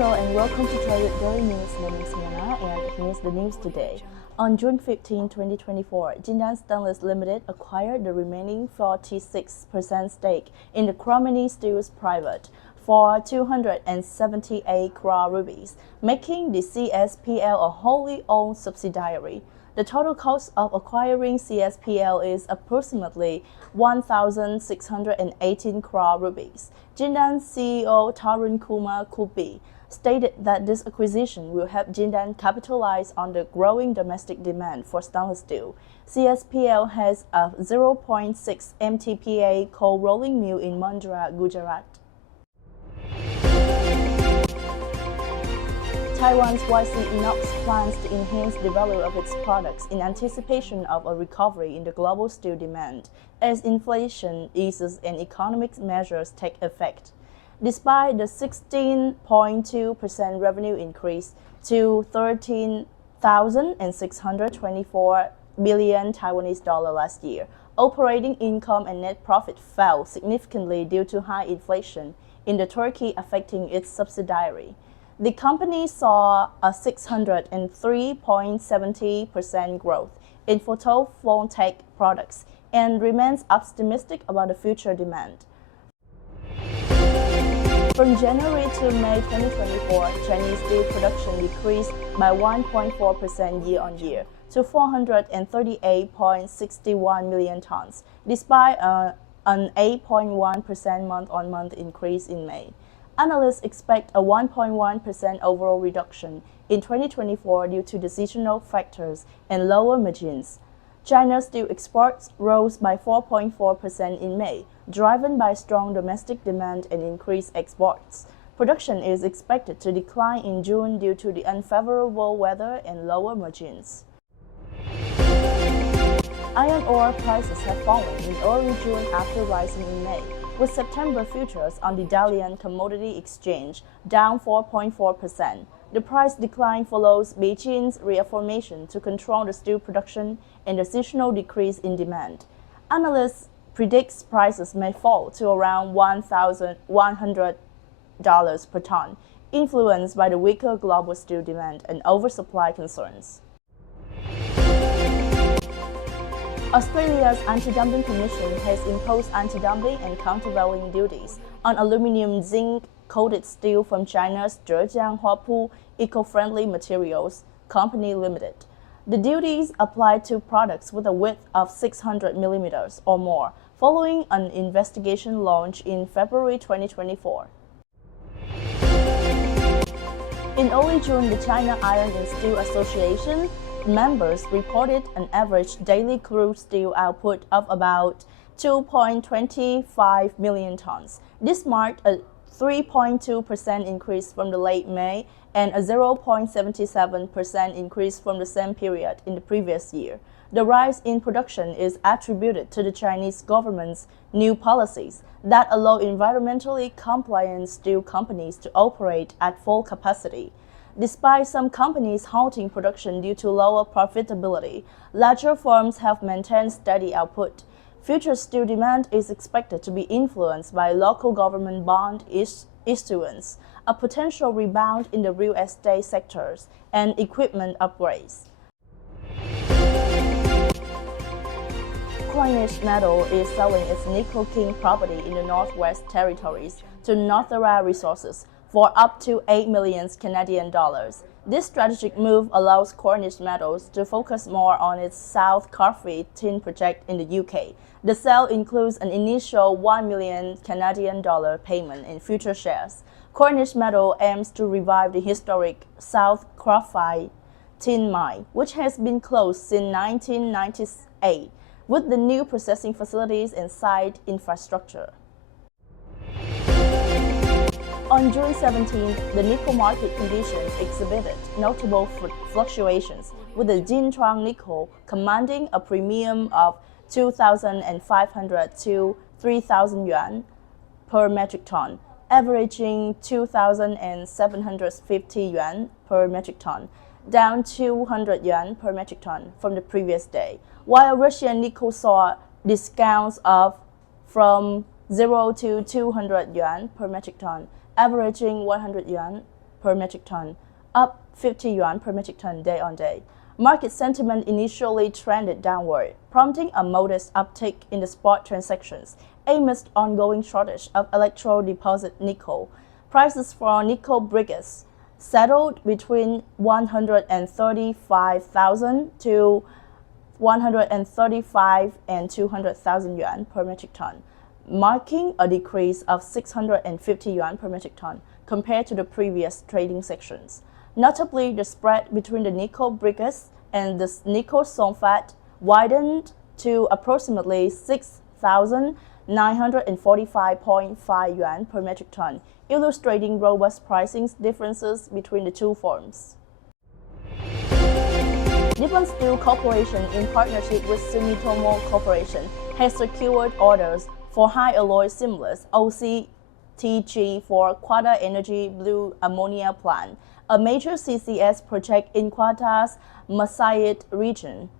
Hello and welcome to Traded Daily News. My name is Mina and here's the news today. On June 15, 2024, Jindal Stainless Limited acquired the remaining 46% stake in the Chromeni Steels Private for 278 crore rupees, making the CSPL a wholly owned subsidiary. The total cost of acquiring CSPL is approximately 1,618 crore rupees. Jindal CEO Tarun Kumar Kubi stated that this acquisition will help Jindal capitalize on the growing domestic demand for stainless steel. CSPL has a 0.6 MTPA cold rolling mill in Mundra, Gujarat. Taiwan's INOX plans to enhance the value of its products in anticipation of a recovery in the global steel demand as inflation eases and economic measures take effect. Despite the 16.2% revenue increase to 13,624 billion Taiwanese dollar last year, operating income and net profit fell significantly due to high inflation in the Turkey affecting its subsidiary. The company saw a 603.70% growth in photovoltaic products and remains optimistic about the future demand. From January to May 2024, Chinese steel production decreased by 1.4% year-on-year to 438.61 million tons, despite an 8.1% month-on-month increase in May. Analysts expect a 1.1% overall reduction in 2024 due to the seasonal factors and lower margins. China's steel exports rose by 4.4% in May, driven by strong domestic demand and increased exports. Production is expected to decline in June due to the unfavorable weather and lower margins. Iron ore prices have fallen in early June after rising in May, with September futures on the Dalian Commodity Exchange down 4.4%. The price decline follows Beijing's reaffirmation to control the steel production and the seasonal decrease in demand. Analysts predict prices may fall to around $1,100 per ton, influenced by the weaker global steel demand and oversupply concerns. Australia's Anti-Dumping Commission has imposed anti-dumping and countervailing duties on aluminium zinc-coated steel from China's Zhejiang Huapu Eco-Friendly Materials Company Limited. The duties apply to products with a width of 600 millimeters or more, following an investigation launched in February 2024. In early June, the China Iron and Steel Association members reported an average daily crude steel output of about 2.25 million tons. This marked a 3.2% increase from the late May and a 0.77% increase from the same period in the previous year. The rise in production is attributed to the Chinese government's new policies that allow environmentally compliant steel companies to operate at full capacity. Despite some companies halting production due to lower profitability, larger firms have maintained steady output. Future steel demand is expected to be influenced by local government bond issuance, a potential rebound in the real estate sectors, and equipment upgrades. Cornish Metals is selling its Nickel King property in the Northwest Territories to Northera Resources for up to 8 million Canadian dollars. This strategic move allows Cornish Metals to focus more on its South Carfree tin project in the UK. The sale includes an initial 1 million Canadian dollar payment in future shares. Cornish Metals aims to revive the historic South Carfree tin mine, which has been closed since 1998, with the new processing facilities and site infrastructure. On June 17, the nickel market conditions exhibited notable fluctuations, with the Jinchuan nickel commanding a premium of 2,500 to 3,000 yuan per metric ton, averaging 2,750 yuan per metric ton, down 200 yuan per metric ton from the previous day, while Russian nickel saw discounts of from 0 to 200 yuan per metric ton, averaging 100 yuan per metric ton, up 50 yuan per metric ton day on day. Market sentiment initially trended downward, prompting a modest uptick in the spot transactions amidst ongoing shortage of electro-deposit nickel. Prices for nickel briquettes settled between 135,000 to 135 and 200,000 yuan per metric ton, marking a decrease of 650 yuan per metric ton compared to the previous trading sessions. Notably, the spread between the nickel briquettes and the nickel sulfate widened to approximately 6,945.5 yuan per metric ton, illustrating robust pricing differences between the two forms. Nippon Steel Corporation, in partnership with Sumitomo Corporation, has secured orders for high-alloy seamless OCTG for QatarEnergy Blue Ammonia Plant, a major CCS project in Qatar's Masayit region.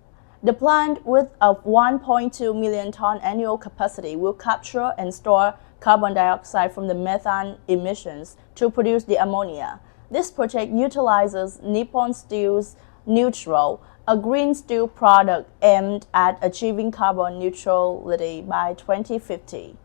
The plant, with a 1.2 million ton annual capacity, will capture and store carbon dioxide from the methane emissions to produce the ammonia. This project utilizes Nippon Steel's Neutral, a green steel product aimed at achieving carbon neutrality by 2050.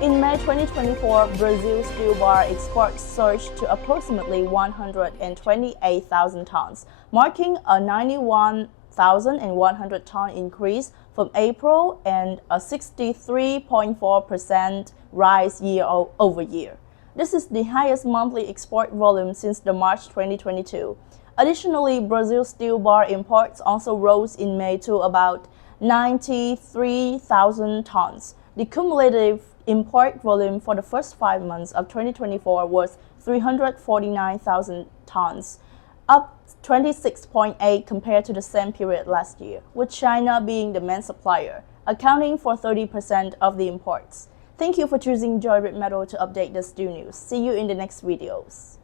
In May 2024, Brazil's steel bar exports surged to approximately 128,000 tons, marking a 91,100 ton increase from April and a 63.4% rise year-over-year. This is the highest monthly export volume since the March 2022. Additionally, Brazil's steel bar imports also rose in May to about 93,000 tons. The cumulative import volume for the first 5 months of 2024 was 349,000 tons, up 26.8% compared to the same period last year, with China being the main supplier, accounting for 30% of the imports. Thank you for choosing Joyride Metal to update the steel news. See you in the next videos.